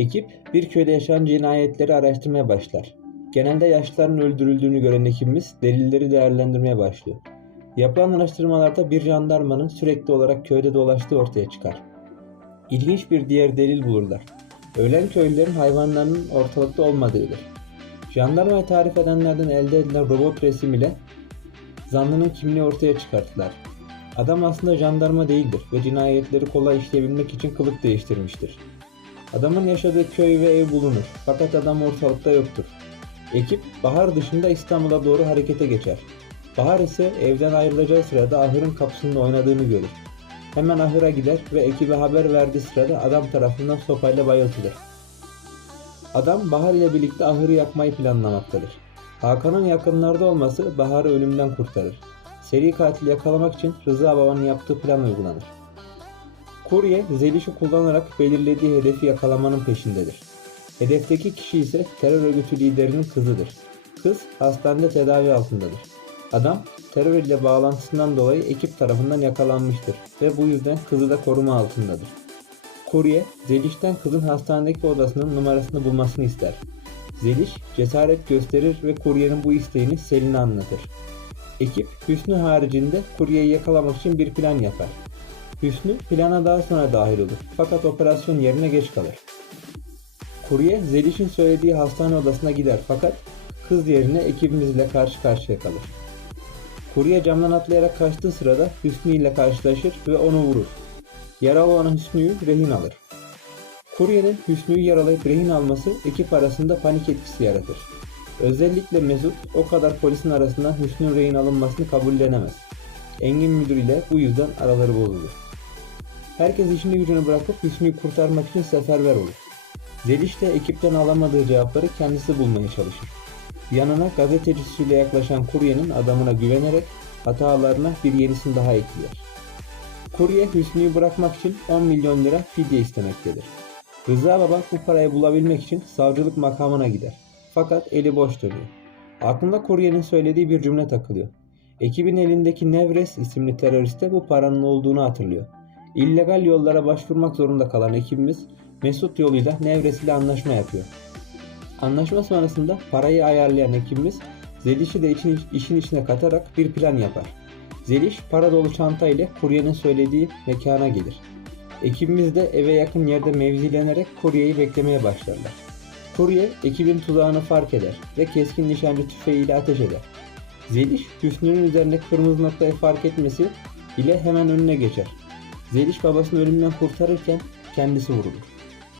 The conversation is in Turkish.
Ekip bir köyde yaşanan cinayetleri araştırmaya başlar. Genelde yaşlıların öldürüldüğünü gören ekibimiz delilleri değerlendirmeye başlıyor. Yapılan araştırmalarda bir jandarmanın sürekli olarak köyde dolaştığı ortaya çıkar. İlginç bir diğer delil bulurlar. Ölen köylülerin hayvanlarının ortalıkta olmadığıdır. Jandarmaya tarif edenlerden elde edilen robot resim ile zanlının kimliği ortaya çıkarttılar. Adam aslında jandarma değildir ve cinayetleri kolay işleyebilmek için kılık değiştirmiştir. Adamın yaşadığı köy ve ev bulunur fakat adam ortalıkta yoktur. Ekip Bahar dışında İstanbul'a doğru harekete geçer. Bahar ise evden ayrılacağı sırada ahırın kapısında oynadığını görür. Hemen ahıra gider ve ekibe haber verdiği sırada adam tarafından sopayla bayıltılır. Adam Bahar ile birlikte ahırı yakmayı planlamaktadır. Hakan'ın yakınlarda olması Bahar'ı ölümden kurtarır. Seri katil yakalamak için Rıza Baba'nın yaptığı plan uygulanır. Kurye Zeliş'i kullanarak belirlediği hedefi yakalamanın peşindedir. Hedefteki kişi ise terör örgütü liderinin kızıdır. Kız hastanede tedavi altındadır. Adam terör ile bağlantısından dolayı ekip tarafından yakalanmıştır ve bu yüzden kızı da koruma altındadır. Kurye, Zeliş'ten kızın hastanedeki odasının numarasını bulmasını ister. Zeliş cesaret gösterir ve kuryenin bu isteğini Selin'e anlatır. Ekip Hüsnü haricinde kuryeyi yakalamak için bir plan yapar. Hüsnü plana daha sonra dahil olur fakat operasyon yerine geç kalır. Kurye Zeliş'in söylediği hastane odasına gider fakat kız yerine ekibimizle karşı karşıya kalır. Kurye camdan atlayarak kaçtığı sırada Hüsnü ile karşılaşır ve onu vurur. Yaralı olan Hüsnü'yü rehin alır. Kuryenin Hüsnü'yü yaralayıp rehin alması ekip arasında panik etkisi yaratır. Özellikle Mesut o kadar polisin arasından Hüsnü'nün rehin alınmasını kabullenemez. Engin müdür ile bu yüzden araları bozulur. Herkes işini gücünü bırakıp Hüsnü'yü kurtarmak için seferber olur. Zeliş de ekipten alamadığı cevapları kendisi bulmaya çalışır. Yanına gazetecisiyle yaklaşan kuryenin adamına güvenerek hatalarına bir yenisini daha ekliyor. Kurye Hüsnü'yü bırakmak için 10 milyon lira fidye istemektedir. Rıza Baba bu parayı bulabilmek için savcılık makamına gider. Fakat eli boş dönüyor. Aklında kuryenin söylediği bir cümle takılıyor. Ekibin elindeki Nevres isimli teröriste bu paranın olduğunu hatırlıyor. İllegal yollara başvurmak zorunda kalan ekibimiz Mesut yoluyla Nevres ile anlaşma yapıyor. Anlaşma sonrasında parayı ayarlayan ekibimiz Zeliş'i de için, işin içine katarak bir plan yapar. Zeliş para dolu çanta ile kuryenin söylediği mekana gelir. Ekibimiz de eve yakın yerde mevzilenerek kuryeyi beklemeye başlarlar. Kurye ekibin tuzağını fark eder ve keskin nişancı tüfeğiyle ateş eder. Zeliş Hüsnü'nün üzerinde kırmızı noktayı fark etmesi ile hemen önüne geçer. Zeliş babasını ölümden kurtarırken kendisi vurulur.